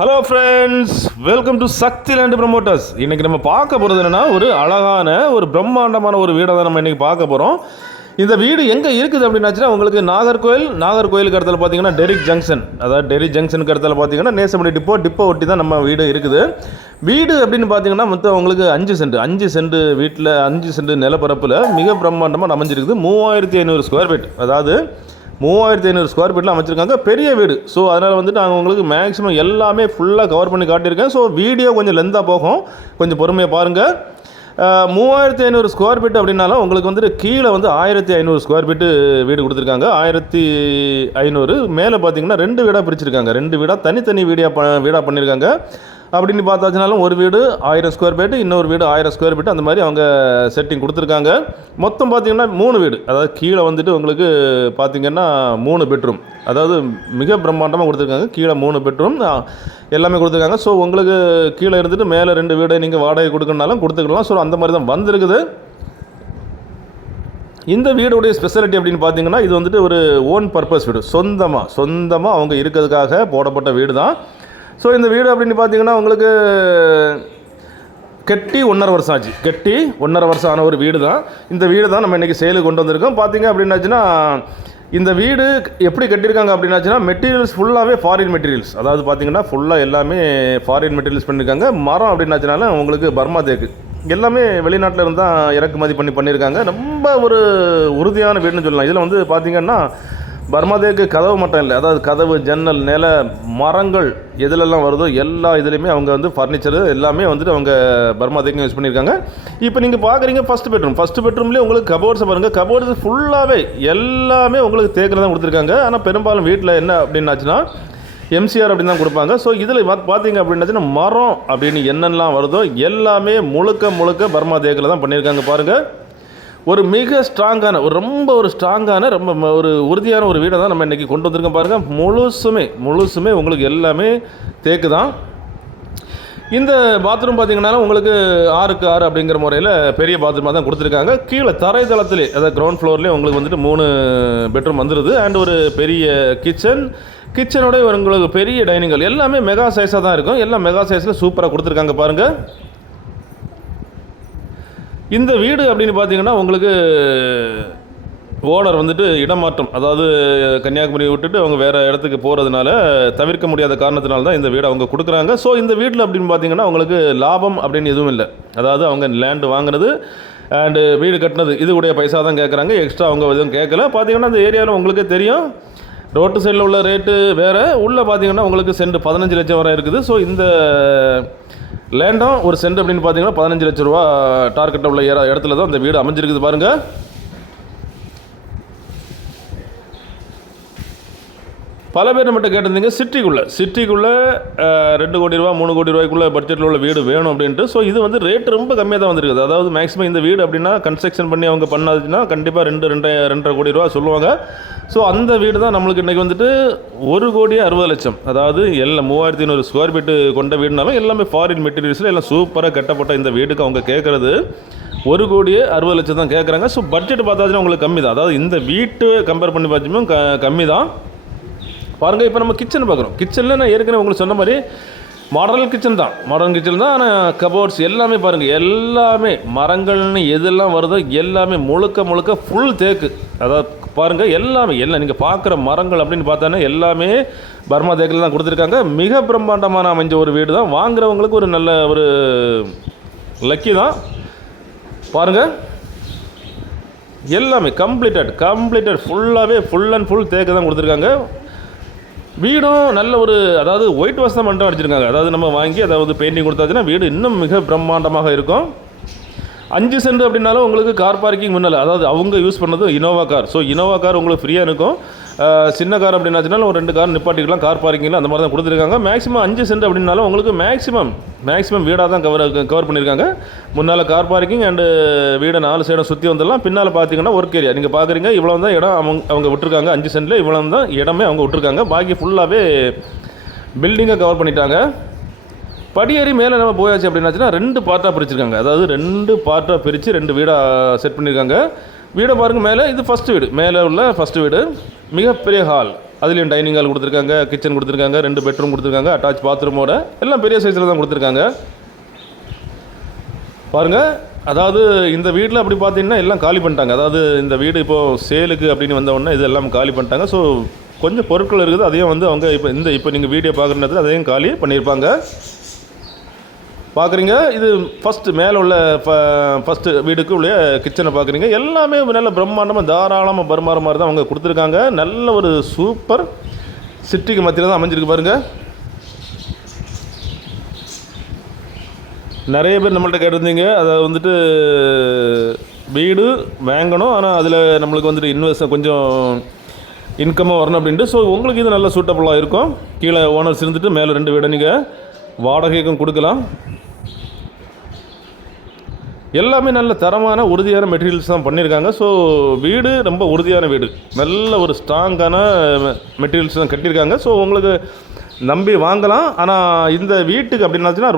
Hello friends, welcome to Shakti land promoters. இன்றைக்கி நம்ம பார்க்க போகிறது என்னென்னா, ஒரு அழகான ஒரு பிரம்மாண்டமான ஒரு வீடை தான் நம்ம இன்றைக்கி பார்க்க போகிறோம். இந்த வீடு எங்கே இருக்குது அப்படின்னாச்சுன்னா, உங்களுக்கு நாகர்கோயிலுக்கு இடத்துல பார்த்தீங்கன்னா டெரிக் ஜங்ஷன், அதாவது டெரிக் ஜங்ஷனுக்கு இடத்துல பார்த்தீங்கன்னா நேசமணி டிப்போ ஒட்டி தான் நம்ம வீடு இருக்குது. வீடு அப்படின்னு பார்த்தீங்கன்னா மொத்தம் உங்களுக்கு 5 சென்ட் வீட்டில் 5 சென்ட் நிலப்பரப்பில் மிக பிரம்மாண்டமாக அமைஞ்சிருக்குது. 3500 ஸ்கொயர் ஃபீட், அதாவது 3500 ஸ்கொயர் ஃபீட்டில் அமைச்சிருக்காங்க. பெரிய வீடு. ஸோ அதனால் வந்துட்டு நாங்கள் உங்களுக்கு மேக்ஸிமம் எல்லாமே ஃபுல்லாக கவர் பண்ணி காட்டியிருக்கேன். ஸோ வீடியோ கொஞ்சம் லென்த்தாக போகும், கொஞ்சம் பொறுமையாக பாருங்கள். 3500 ஸ்கொயர் ஃபீட் அப்படின்னாலும் உங்களுக்கு வந்துட்டு கீழே வந்து 1500 ஸ்கொயர் ஃபீட்டு வீடு கொடுத்துருக்காங்க. 1500 மேலே பார்த்தீங்கன்னா 2 வீடாக பிரிச்சிருக்காங்க. 2 வீடாக தனித்தனி வீடாக பண்ணியிருக்காங்க. அப்படின்னு பார்த்தாச்சுனாலும் ஒரு வீடு 1000 ஸ்கொயர் ஃபீட்டு, இன்னொரு வீடு 1000 ஸ்கொயர் ஃபீட்டு, அந்த மாதிரி அவங்க செட்டிங் கொடுத்துருக்காங்க. மொத்தம் பார்த்திங்கன்னா 3 வீடு, அதாவது கீழே வந்துட்டு உங்களுக்கு பார்த்திங்கன்னா 3 பெட்ரூம், அதாவது மிக பிரம்மாண்டமாக கொடுத்துருக்காங்க. கீழே 3 பெட்ரூம் எல்லாமே கொடுத்துருக்காங்க. ஸோ உங்களுக்கு கீழே இருந்துட்டு மேலே 2 வீடை நீங்கள் வாடகை கொடுக்கணுனாலும் கொடுத்துக்கலாம். ஸோ அந்த மாதிரி தான் வந்திருக்குது. இந்த வீடுடைய ஸ்பெஷாலிட்டி அப்படின்னு பார்த்தீங்கன்னா, இது வந்துட்டு ஒரு ஓன் பர்பஸ் வீடு, சொந்தமாக அவங்க இருக்கிறதுக்காக போடப்பட்ட வீடு தான். ஸோ இந்த வீடு அப்படின்னு பார்த்தீங்கன்னா உங்களுக்கு கட்டி 1.5 வருஷம் ஆச்சு. 1.5 வருஷம் ஆன ஒரு வீடு தான். இந்த வீடு தான் நம்ம இன்றைக்கி சேலுக்கு கொண்டு வந்திருக்கோம். பார்த்தீங்க அப்படின்னாச்சுன்னா, இந்த வீடு எப்படி கட்டியிருக்காங்க அப்படின்னாச்சுன்னா, மெட்டீரியல்ஸ் ஃபுல்லாகவே ஃபாரின் மெட்டீரியல்ஸ், அதாவது பார்த்தீங்கன்னா ஃபுல்லாக எல்லாமே ஃபாரின் மெட்டீரியல்ஸ் பண்ணியிருக்காங்க. மரம் அப்படின்னாச்சுனால உங்களுக்கு பர்மா தேக்கு எல்லாமே வெளிநாட்டில் இருந்தால் இறக்குமதி பண்ணியிருக்காங்க. ரொம்ப ஒரு உறுதியான வீடுன்னு சொல்லலாம். இதில் வந்து பார்த்திங்கன்னா பர்மா தேக்கு கதவு மட்டும் இல்லை, அதாவது கதவு, ஜன்னல், நில, மரங்கள் எதுலெல்லாம் வருதோ எல்லா இதுலேயுமே அவங்க வந்து ஃபர்னிச்சரு எல்லாமே வந்துட்டு அவங்க பர்மா தேக்கும் யூஸ் பண்ணியிருக்காங்க. இப்போ நீங்கள் பார்க்குறீங்க ஃபஸ்ட் பெட்ரூம்லேயே உங்களுக்கு கபோர்ட்ஸை பாருங்கள். கபோர்ட்ஸ் ஃபுல்லாகவே எல்லாமே உங்களுக்கு தேக்கில் தான் கொடுத்துருக்காங்க. ஆனால் பெரும்பாலும் வீட்டில் என்ன அப்படின்னாச்சுன்னா எம்சிஆர் அப்படின்னு தான் கொடுப்பாங்க. ஸோ இதில் பார்த்தீங்க அப்படின்னாச்சுன்னா மரம் அப்படின்னு என்னெல்லாம் வருதோ எல்லாமே முழுக்க பர்மா தேக்கில் தான் பண்ணியிருக்காங்க. பாருங்கள், ஒரு மிக ஸ்ட்ராங்கான ரொம்ப ஒரு உறுதியான ஒரு வீடை தான் நம்ம இன்றைக்கி கொண்டு வந்திருக்கோம். பாருங்கள், முழுசுமே உங்களுக்கு எல்லாமே தேக்கு தான். இந்த பாத்ரூம் பார்த்திங்கனாலும் உங்களுக்கு 6க்கு 6 அப்படிங்கிற முறையில் பெரிய பாத்ரூமாக தான் கொடுத்துருக்காங்க. கீழே தரைத்தளத்திலே, அதாவது கிரவுண்ட் ஃப்ளோர்லேயே உங்களுக்கு வந்துட்டு 3 பெட்ரூம் வந்துடுது. அண்ட் ஒரு பெரிய கிச்சனோட உங்களுக்கு பெரிய டைனிங் ஹால் எல்லாமே மெகா சைஸாக தான் இருக்கும். எல்லாம் மெகா சைஸில் சூப்பராக கொடுத்துருக்காங்க. பாருங்கள், இந்த வீடு அப்படின்னு பார்த்தீங்கன்னா உங்களுக்கு ஓனர் வந்துட்டு இடமாற்றம், அதாவது கன்னியாகுமரி விட்டுட்டு அவங்க வேறு இடத்துக்கு போகிறதுனால தவிர்க்க முடியாத காரணத்தினால தான் இந்த வீடு அவங்க கொடுக்குறாங்க. ஸோ இந்த வீட்டில் அப்படின்னு பார்த்தீங்கன்னா உங்களுக்கு லாபம் அப்படின்னு எதுவும் இல்லை. அதாவது அவங்க லேண்டு வாங்கினது அண்டு வீடு கட்டினது இது உடைய பைசா தான் கேட்குறாங்க. எக்ஸ்ட்ரா அவங்க எதுவும் கேட்கல. பார்த்தீங்கன்னா அந்த ஏரியாவில் உங்களுக்கே தெரியும், ரோட்டு சைடில் உள்ள ரேட்டு வேறு, உள்ளே பார்த்தீங்கன்னா உங்களுக்கு சென்ட் 15 லட்சம் வரை இருக்குது. ஸோ இந்த லேண்டும் ஒரு சென்ட் அப்படின்னு பார்த்தீங்கன்னா 15 லட்ச ரூபா டார்கெட்டில் உள்ள இடத்துல தான் இந்த வீடு அமைஞ்சிருக்குது. பாருங்கள், பல பேர் நம்மகிட்ட கேட்டிருந்தீங்க சிட்டிக்குள்ளே 2 கோடி ரூபா 3 கோடி ரூபாய்க்குள்ளே பட்ஜெட்டில் உள்ள வீடு வேணும் அப்படின்ட்டு. ஸோ இது வந்து ரேட்டு ரொம்ப கம்மியாக தான் வந்திருக்குது. அதாவது மேக்ஸிமம் இந்த வீடு அப்படின்னா கன்ஸ்ட்ரக்ஷன் பண்ணி அவங்க பண்ணாதுன்னா கண்டிப்பாக 2.5 கோடி ரூபா சொல்லுவாங்க. ஸோ அந்த வீடு தான் நம்மளுக்கு இன்றைக்கி வந்துட்டு 1,60,00,000, அதாவது எல்லாம் 3500 ஸ்கொயர் ஃபீட்டு கொண்ட வீடுனாலும் எல்லாமே ஃபாரின் மெட்டீரியல்ஸில் எல்லாம் சூப்பராக கட்டப்பட்ட இந்த வீட்டுக்கு அவங்க கேட்குறது 1,60,00,000 தான் கேட்குறாங்க. ஸோ பட்ஜெட் பார்த்தாச்சுன்னா உங்களுக்கு கம்மி தான். அதாவது இந்த வீட்டு கம்பேர் பண்ணி பார்த்தோம்னா கம்மி தான். பாருங்கள், இப்போ நம்ம கிச்சன் பார்க்குறோம். கிச்சனில் நான் ஏற்கனவே உங்களுக்கு சொன்ன மாதிரி மாடர்ன் கிச்சன் தான். ஆனால் கபோர்ட்ஸ் எல்லாமே பாருங்கள், எல்லாமே மரங்கள்னு எதெல்லாம் வருதோ எல்லாமே முழுக்க ஃபுல் தேக்கு. அதாவது பாருங்கள், எல்லாம் நீங்கள் பார்க்குற மரங்கள் அப்படின்னு பார்த்தானே எல்லாமே பர்மா தேக்கில் தான் கொடுத்துருக்காங்க. மிக பிரம்மாண்டமான அமைஞ்ச ஒரு வீடு தான். வாங்குறவங்களுக்கு ஒரு நல்ல ஒரு லக்கி தான். பாருங்கள், எல்லாமே கம்ப்ளீட்டட் ஃபுல்லாகவே ஃபுல் தேக்கு தான் கொடுத்துருக்காங்க. வீடும் நல்ல ஒரு, அதாவது ஒயிட் வாஷ் தான் மட்டும் அடிச்சிருக்காங்க. அதாவது நம்ம வாங்கி அதாவது பெயிண்டிங் கொடுத்தாச்சுன்னா வீடு இன்னும் மிக பிரம்மாண்டமாக இருக்கும். 5 சென்ட் அப்படின்னாலும் உங்களுக்கு கார் பார்க்கிங் முன்னால், அதாவது அவங்க யூஸ் பண்ணது Innova car. So Innova car உங்களுக்கு ஃப்ரீயாக இருக்கும். சின்ன கார் அப்படின்னாச்சுனாலும் ஒரு 2 கார் நிப்பாட்டிக்கலாம் கார் பார்க்கிங்கில், அந்த மாதிரி தான் கொடுத்துருக்காங்க. மேக்ஸிமம் 5 சென்ட் அப்படின்னாலும் உங்களுக்கு மேக்ஸிமம் வீடாக தான் கவர் பண்ணியிருக்காங்க. முன்னால் கார் பார்க்கிங் அண்டு வீடை 4 சைடும் சுற்றி வந்துடலாம். பின்னால் பார்த்தீங்கன்னா ஒர்க் ஏரியா நீங்கள் பார்க்குறீங்க. இவ்வளோ தான் இடம் அவங்க விட்டுருக்காங்க. 5 சென்ட்டில் இவ்வளோ தான் இடமே அவங்க விட்டுருக்காங்க. பாக்கி ஃபுல்லாகவே பில்டிங்கை கவர் பண்ணிட்டாங்க. படியேறி மேலே நம்ம போயாச்சு அப்படின்னாச்சுன்னா 2 பார்ட்டாக பிரிச்சிருக்காங்க. அதாவது 2 பார்ட்டாக பிரித்து 2 வீடாக செட் பண்ணியிருக்காங்க. வீடை பாருங்கள், மேலே இது ஃபஸ்ட்டு வீடு, மேலே உள்ள ஃபஸ்ட்டு வீடு மிகப்பெரிய ஹால். அதுலேயும் டைனிங் ஹால் கொடுத்துருக்காங்க, கிச்சன் கொடுத்துருக்காங்க, 2 பெட்ரூம் கொடுத்துருக்காங்க, அட்டாச் பாத்ரூமோட எல்லாம் பெரிய சைஸில் தான் கொடுத்துருக்காங்க பாருங்கள். அதாவது இந்த வீட்டில் அப்படி பார்த்தீங்கன்னா எல்லாம் காலி பண்ணிட்டாங்க. அதாவது இந்த வீடு இப்போது சேலுக்கு அப்படின்னு வந்தவுடனே இது எல்லாம் காலி பண்ணிட்டாங்க. ஸோ கொஞ்சம் பொருட்கள் இருக்குது, அதையும் வந்து அவங்க இப்போ நீங்கள் வீடியோ பார்க்குற நேரத்தில் அதையும் காலி பண்ணியிருப்பாங்க. பார்க்குறீங்க, இது மேலே உள்ள ஃபஸ்ட்டு வீடுக்கு உள்ள கிச்சனை பார்க்குறீங்க. எல்லாமே நல்ல பிரம்மாண்டமாக தாராளமாக பரிமாற மாதிரி தான் அவங்க கொடுத்துருக்காங்க. நல்ல ஒரு சூப்பர் சிட்டிக்கு மத்தியில் தான் அமைஞ்சிருக்கு பாருங்கள். நிறைய பேர் நம்மள்ட்ட கேட்டிருந்தீங்க, அதை வந்துட்டு வீடு வாங்கணும், ஆனால் அதில் நம்மளுக்கு வந்துட்டு இன்வெஸ்ட் கொஞ்சம் இன்கம்மாக வரணும் அப்படின்ட்டு. ஸோ உங்களுக்கு இது நல்ல சூட்டபுளாக இருக்கும். கீழே ஓனர்ஸ் இருந்துட்டு மேலே 2 வீடை நீங்கள் வாடகைக்கும் கொடுக்கலாம். எல்லாமே நல்ல தரமான உறுதியான மெட்டீரியல்ஸ் தான் பண்ணியிருக்காங்க. ஸோ வீடு ரொம்ப உறுதியான வீடு, நல்ல ஒரு ஸ்ட்ராங்கான மெட்டீரியல்ஸ் தான் கட்டியிருக்காங்க. ஸோ உங்களுக்கு நம்பி வாங்கலாம். ஆனால் இந்த வீட்டுக்கு அப்படின்னாச்சுன்னா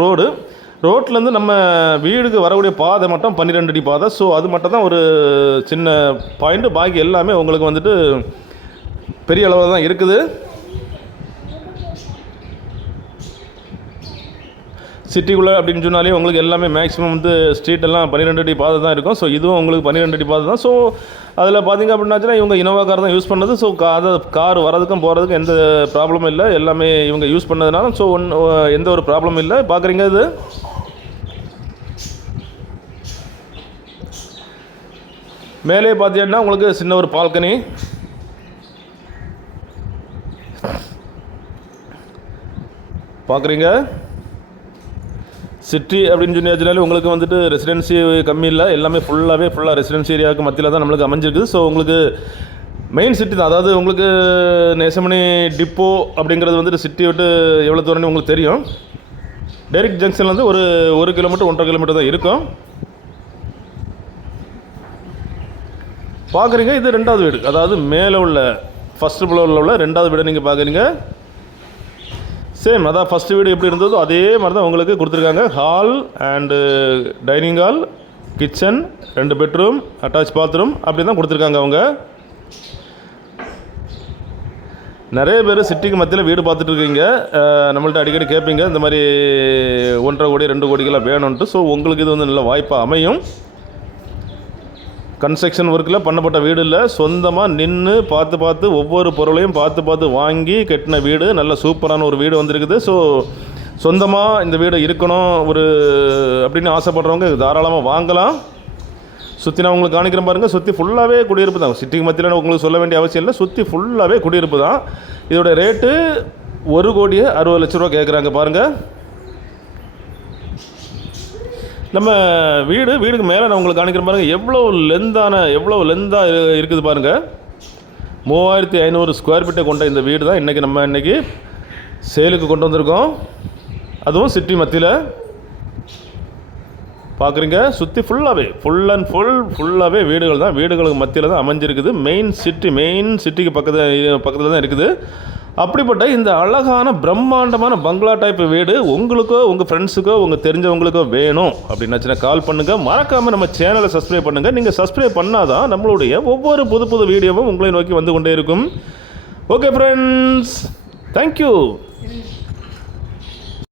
ரோட்லேருந்து நம்ம வீடுக்கு வரக்கூடிய பாதை மட்டும் 12 அடி பாதை. ஸோ அது மட்டும் தான் ஒரு சின்ன பாயிண்ட்டு, பாக்கி எல்லாமே உங்களுக்கு வந்துட்டு பெரிய அளவில் தான் இருக்குது. சிட்டிக்குள்ளே அப்படின்னு சொன்னாலே உங்களுக்கு எல்லாமே மேக்ஸிமம் வந்து ஸ்ட்ரீட்டெல்லாம் 12 அடி பாதை தான் இருக்கும். ஸோ இதுவும் உங்களுக்கு 12 அடி பாதை தான். ஸோ அதில் பார்த்திங்க அப்படின்னாச்சுன்னா இவங்க இனோவா கார் தான் யூஸ் பண்ணது. ஸோ கார் வரதுக்கும் போகிறதுக்கும் எந்த ப்ராப்ளமும் இல்லை, எல்லாமே இவங்க யூஸ் பண்ணதுனால ஸோ எந்த ஒரு ப்ராப்ளமும் இல்லை. பார்க்குறீங்க, இது மேலே பார்த்தீங்கன்னா உங்களுக்கு சின்ன ஒரு பால்கனி, பார்க்குறீங்க. சிட்டி அப்படின்னு சொன்னாலே உங்களுக்கு வந்துட்டு ரெசிடென்சி கம்மி இல்லை, எல்லாமே ஃபுல்லாக ரெசிடென்சி ஏரியாவுக்கு மத்தியில் தான் நம்மளுக்கு அமைஞ்சிருக்குது. ஸோ உங்களுக்கு மெயின் சிட்டி தான். அதாவது உங்களுக்கு நேசமணி டிப்போ அப்படிங்கிறது வந்துட்டு சிட்டி விட்டு எவ்வளோ தூரம்னு உங்களுக்கு தெரியும். டைரக்ட் ஜங்ஷன்லேருந்து ஒரு 1 கிலோமீட்டர் 1.5 கிலோமீட்டர் தான் இருக்கும். பார்க்குறீங்க, இது 2வது வீடு. அதாவது மேலே உள்ள ஃபஸ்ட்டு ஃப்ளோரில் உள்ள 2வது வீடை நீங்கள் பார்க்குறீங்க. சேம் அதான் ஃபஸ்ட்டு வீடு எப்படி இருந்ததோ அதே மாதிரி தான் உங்களுக்கு கொடுத்துருக்காங்க. Hall and dining hall, kitchen, 2 bedroom, attach bathroom அப்படி தான் கொடுத்துருக்காங்க அவங்க. நிறைய பேர் சிட்டிக்கு மத்தியில் வீடு பார்த்துட்ருக்கீங்க. நம்மள்ட்ட அடிக்கடி கேட்பீங்க இந்த மாதிரி 1.5 கோடி 2 கோடிக்கெல்லாம் வேணும்ன்ட்டு. ஸோ உங்களுக்கு இது வந்து நல்ல வாய்ப்பாக அமையும். கன்ஸ்ட்ரக்ஷன் ஒர்க்கில் பண்ணப்பட்ட வீடு இல்லை, சொந்தமாக நின்று பார்த்து ஒவ்வொரு பொருளையும் பார்த்து வாங்கி கட்டின வீடு. நல்ல சூப்பரான ஒரு வீடு வந்திருக்குது. ஸோ சொந்தமாக இந்த வீடு இருக்கணும் ஒரு அப்படின்னு ஆசைப்படுறவங்க தாராளமாக வாங்கலாம். சுற்றி நான் உங்களுக்கு காணிக்கிறேன் பாருங்கள். சுற்றி ஃபுல்லாகவே குடியிருப்பு தான். சிட்டிக்கு மத்தியில் உங்களுக்கு சொல்ல வேண்டிய அவசியம் இல்லை, சுற்றி ஃபுல்லாகவே குடியிருப்பு தான். இதோட ரேட்டு 1,60,00,000 கேட்குறாங்க பாருங்கள். நம்ம வீடுக்கு மேலே நான் உங்களுக்கு காணிக்கிற பாருங்கள், எவ்வளோ லெந்தாக இருக்குது பாருங்கள். 3500 ஸ்கொயர் ஃபீட்டை கொண்ட இந்த வீடு தான் இன்றைக்கி சேலுக்கு கொண்டு வந்திருக்கோம். அதுவும் சிட்டி மத்தியில் பார்க்குறீங்க. சுற்றி ஃபுல்லாகவே வீடுகள் தான், வீடுகளுக்கு மத்தியில் தான் அமைஞ்சிருக்குது. மெயின் சிட்டிக்கு பக்கத்தில் தான் இருக்குது. அப்படிப்பட்ட இந்த அழகான பிரம்மாண்டமான பங்களா டைப் வீடு உங்களுக்கோ உங்கள் ஃப்ரெண்ட்ஸுக்கோ உங்கள் தெரிஞ்சவங்களுக்கோ வேணும் அப்படின்னாச்சுன்னா கால் பண்ணுங்கள். மறக்காமல் நம்ம சேனலை சப்ஸ்கிரைப் பண்ணுங்கள். நீங்கள் சப்ஸ்கிரைப் பண்ணால் தான் நம்மளுடைய ஒவ்வொரு புது வீடியோவும் உங்களை நோக்கி வந்து கொண்டே இருக்கும். Okay friends, thank you.